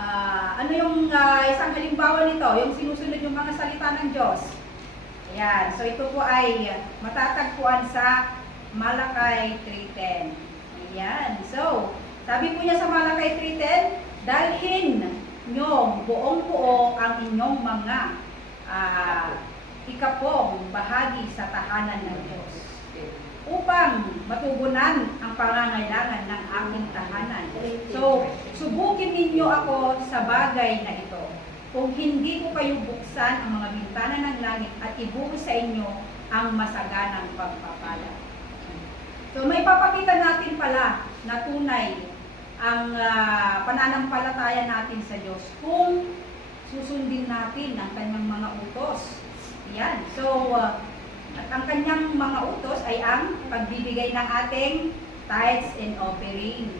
Ah, ano yung ah, isang halimbawa nito? Yung sinusunod yung mga salita ng Diyos. Ayan. So ito po ay matatagpuan sa Malakay 3.10. Ayan. So, sabi po niya sa Malakay 3.10, dalhin nyo buong buo ang inyong mga ah, ikapong bahagi sa tahanan ng Diyos upang matugunan ang pangangailangan ng aking tahanan. So, subukin ninyo ako sa bagay na ito. Kung hindi ko kayo buksan ang mga bintana ng langit at ibuhos sa inyo ang masaganang pagpapala. So, may papakita natin pala na tunay ang ah, pananampalataya natin sa Diyos kung susundin natin ang kanyang mga utos. Yan. So, ah, at ang kanyang mga utos ay ang pagbibigay ng ating tithes and offering.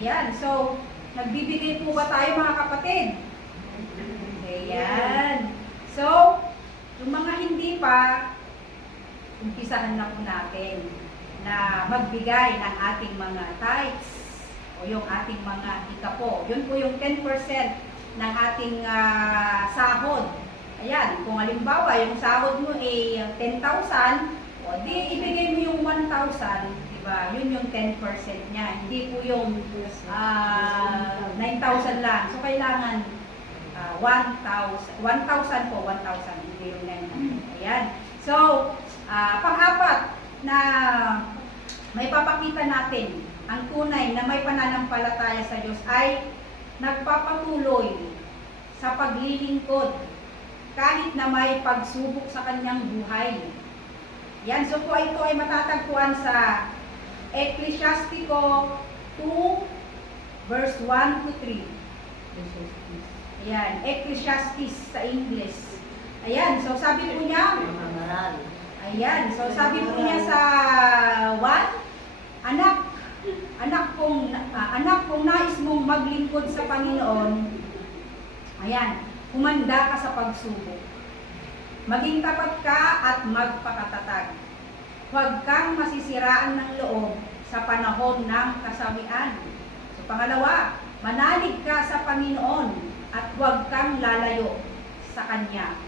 Ayan. So, nagbibigay po ba tayo mga kapatid? Ayan. So, yung mga hindi pa, umpisahan na po natin na magbigay ng ating mga tithes o yung ating mga ikapo. Yun po yung 10% ng ating ah, sahod. Ayan, kung halimbawa yung sahod mo ay 10,000, o di ibigay mo yung 1,000, di ba? Yun yung 10% niya. Hindi po yung ah, 9,000 lang. So kailangan ah, 1,000, 1,000 po, 1,000, hindi yung 900. Ayan. So, ah, pang-apat na may papakita natin ang tunay na may pananampalataya sa Diyos ay nagpapatuloy sa paglilingkod kahit na may pagsubok sa kanyang buhay. Yan, so po ito ay matatagpuan sa Ecclesiastico 2 verse 1 to 3. Ayan, Ecclesiastes sa English. Ayan, so sabi po niya, ayan, so sabi po niya sa 1, anak, anak kong, ah, anak kong nais mong maglingkod sa Panginoon, ayan, humanda ka sa pagsubok. Maging tapat ka at magpakatatag. Huwag kang masisiraan ng loob sa panahon ng kasawian. So, pangalawa, manalig ka sa Panginoon at huwag kang lalayo sa Kanya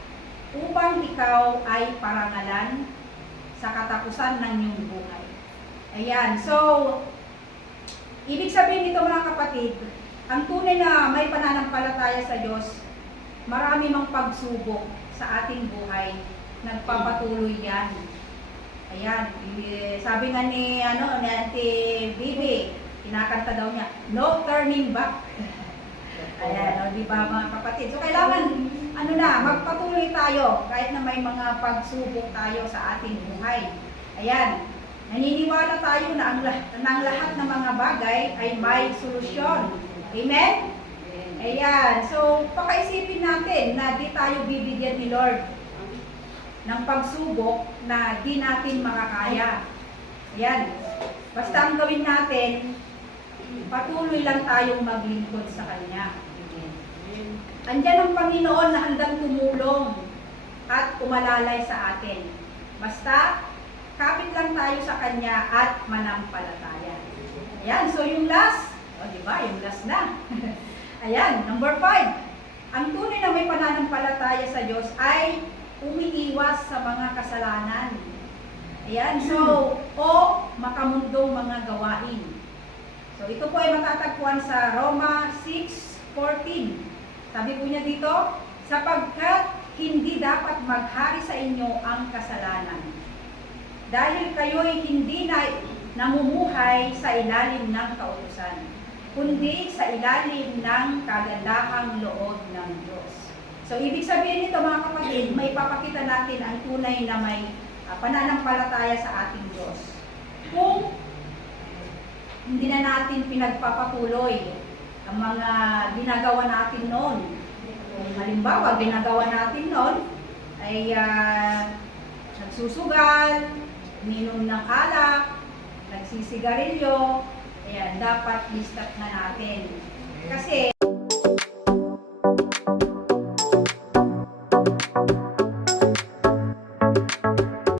upang ikaw ay parangalan sa katapusan ng iyong buhay. Ayan, so, ibig sabihin nito mga kapatid, ang tunay na may pananampalataya sa Diyos, marami mang pagsubok sa ating buhay, nagpapatuloy yan. Ayan, i- sabi nga ni, ano, ni Auntie Bibi, kinakanta daw niya, no turning back. Ayan, o, di ba mga kapatid? So, kailangan, ano na, magpatuloy tayo kahit na may mga pagsubok tayo sa ating buhay. Ayan, naniniwala tayo na ang, na ang lahat ng mga bagay ay may solusyon. Amen? Ayan, so pakaisipin natin na di tayo bibigyan ni Lord ng pagsubok na di natin makakaya. Ayan, basta ang gawin natin, patuloy lang tayong maglingkod sa Kanya. Andyan ang Panginoon na handang tumulong at umalalay sa atin. Basta, kapit lang tayo sa Kanya at manampalataya. Ayan, so yung last, o di ba, yung last na. Ayan, number five. Ang tunay na may pananampalataya sa Diyos ay umiiwas sa mga kasalanan. Ayan, so, o makamundong mga gawain. So, ito po ay matatagpuan sa Roma 6.14. Sabi po niya dito, sapagkat hindi dapat maghari sa inyo ang kasalanan. Dahil kayo'y hindi na namumuhay sa ilalim ng kautusan, kundi sa ilalim ng kagandahang loob ng Diyos. So, ibig sabihin nito mga kapatid, may papakita natin ang tunay na may ah, pananampalataya sa ating Diyos. Kung hindi na natin pinagpapatuloy ang mga ginagawa natin noon. Kung halimbawa, ginagawa natin noon ay ah, nagsusugal, uminom ng alak, nagsisigarilyo, ayan, dapat i-stop na natin. Kasi